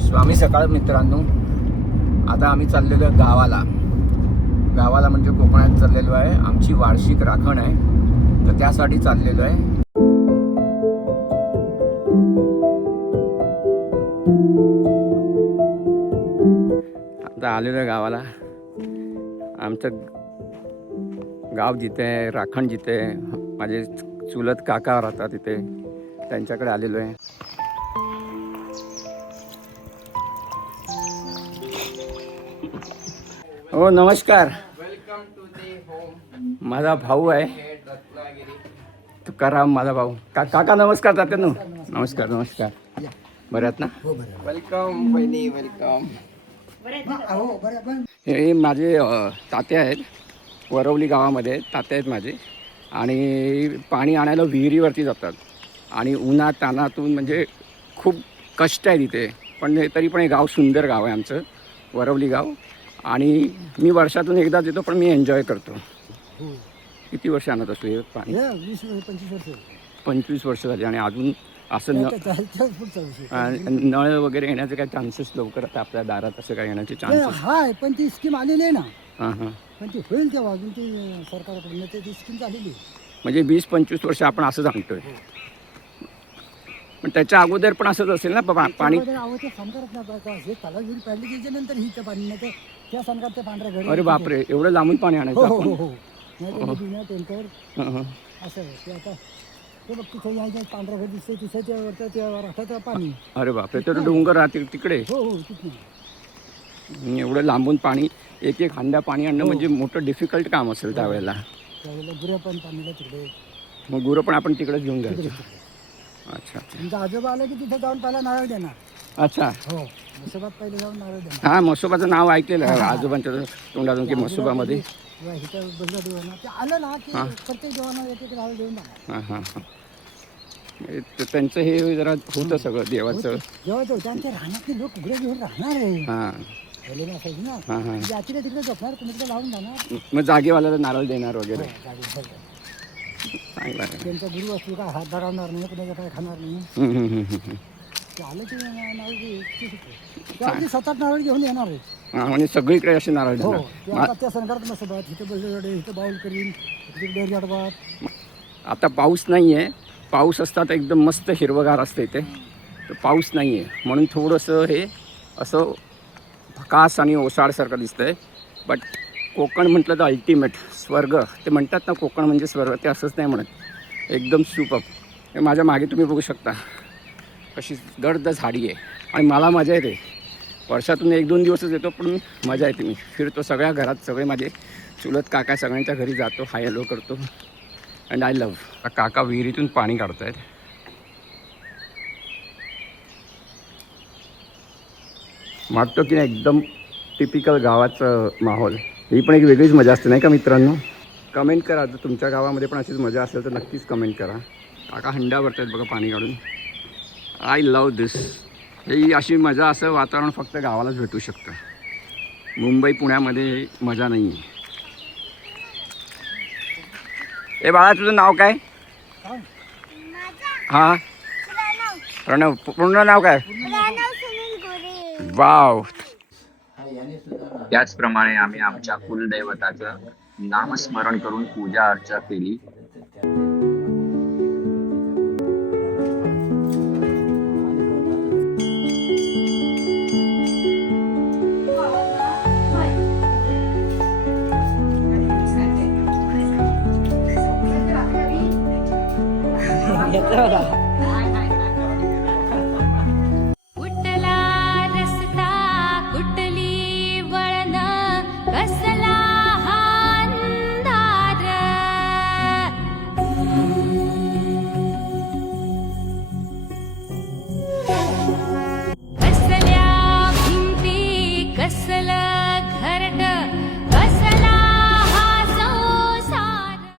स्वामी सकाळ मित्रांनो, आता आम्ही चाललेलो आहे गावाला म्हणजे कोकणात चाललेलो आहे. आमची वार्षिक राखण आहे, तर त्यासाठी चाललेलो आहे. आता आलेलो आहे गावाला. आमचं गाव जिथे आहे, राखण जिथे आहे, माझे चुलत काका राहतात तिथे, त्यांच्याकडे आलेलो आहे. हो नमस्कार. Welcome to the home. माझा भाऊ आहे तुकाराम, माझा भाऊ. काका नमस्कार. तात्यानो नमस्कार. नमस्कार. बरे आहेत ना? वेलकम बहिणी, वेलकम. हे माझे तात्या आहेत, वरवली गावामध्ये तात्या आहेत माझे. आणि पाणी आणायला विहिरीवरती जातात आणि उन्हात तानातून म्हणजे खूप कष्ट आहे तिथे. पण तरी पण हे गाव सुंदर गाव आहे आमचं, वरवली गाव. आणि मी वर्षातून एकदाच येतो, पण मी एन्जॉय करतो. किती वर्ष आणत असतो हे पाणी? 25 वर्ष झाली. आणि अजून असं नळ वगैरे येण्याचे काही चान्सेस लवकर आता आपल्या दारात असं काय येण्याचे चान्सेस हाय? पण ती स्कीम आलेली आहे ना. हां हां. पण ती होईल तेव्हा, अजून ती सरकारकडून ती स्कीम झालेली. म्हणजे 20-25 वर्ष आपण असं सांगतोय. पण त्याच्या अगोदर पण असंच असेल ना पाणी? ते संकारत नाही. हे तलाव विहीर पाडली त्याच्यानंतर ही ते पाणी नाही, त्या संकार ते पांढऱ्या घरी. अरे बापरे, एवढं लांबून पाणी आणायचं आपण? हो. नाही टँकर असं ते आता ते बघ तिथे यायचं पांढऱ्या घर दिसते, तिथे ते राहतात पाणी. अरे बापरे, तर डोंगर राहतील तिकडे. हो तिथे एवढं लांबून पाणी, एक हांडा पाणी आणणं म्हणजे मोठं डिफिकल्ट काम असेल त्यावेळेला. गुरं पण पाणीला तिकडे. मग गुरं पण आपण तिकडेच घेऊन जायचं? अच्छा अच्छा. तुमचा आजोबा आला की तिथे जाऊन पहिला नारळ देणार. अच्छा. हो, मसोबात पहिले जाऊन नारळ देणार. हां, मसोबाचं नाव ऐकलेलं आहे आजोबांच्या तोंडातून की मसोबामध्ये. इथं बंद देवाना ते आलं ना की प्रत्येक देवाना एक एक नारळ देऊन टाका. हां हां हां. त्यांचं हे जरा होतं सगळं देवाचं. जेव्हा तो त्यांच्या राहण्यातले लोक उघडे घेऊन राहणार आहे. हां गेलेले असायचे ना. हां हां. तिकडे झोपणार, कुणीकडे लावून जाणार. मग जागेवाल्याला नारळ देणार वगैरे. चांगलं आहे. त्यांचा गुरु असतो का हात धरवणार नाही, कुणाचं काय खाणार नाही. ते आलं की नारळ 7-8 नारळ घेऊन येणार आहे. हां, म्हणजे सगळीकडे असे नारळ हो, देणार. ते आता त्या संघात मसोबात इथे बसले, इथं बाऊल करीन, तिकडे डेरगाडबात. आता पाऊस नाही आहे. पाऊस असता तर एकदम मस्त हिरवगार असते इथे. तर पाऊस नाही आहे म्हणून थोडंसं हे असं भकास आणि ओसाडसारखं दिसतं आहे. बट कोकण म्हटलं तर अल्टिमेट स्वर्ग. ते म्हणतात ना कोकण म्हणजे स्वर्ग, ते असंच नाही म्हणत. एकदम सुपर. हे माझ्या मागे तुम्ही बघू शकता कशी गर्द झाडी आहे. आणि मला मजा येते. वर्षातून 1-2 दिवसच येतो, पण मजा येते. मी फिरतो सगळ्या घरात, सगळे माझे चुलत काका सगळ्यांच्या घरी जातो, हाय हॅलो करतो. And I love. काका विहिरीतून पाणी काढत आहेत. वाटतं की एकदम टिपिकल गावाचं माहोल. ही पण एक वेगळीच मजा असते नाही का मित्रांनो? कमेंट करा, जर तुमच्या गावामध्ये पण अशीच मजा असेल तर नक्कीच कमेंट करा. काका हंडा भरत आहेत बघा पाणी काढून. आय लव्ह दिस. ही अशी मजा, असं वातावरण फक्त गावालाच भेटू शकतं. मुंबई पुण्यामध्ये मजा नाही आहे. ए बाळा, तुझं नाव काय? हां, प्रणव. पूर्ण नाव काय? वाव. त्याचप्रमाणे आम्ही आमच्या कुलदैवताचं नामस्मरण करून पूजा अर्चा केली.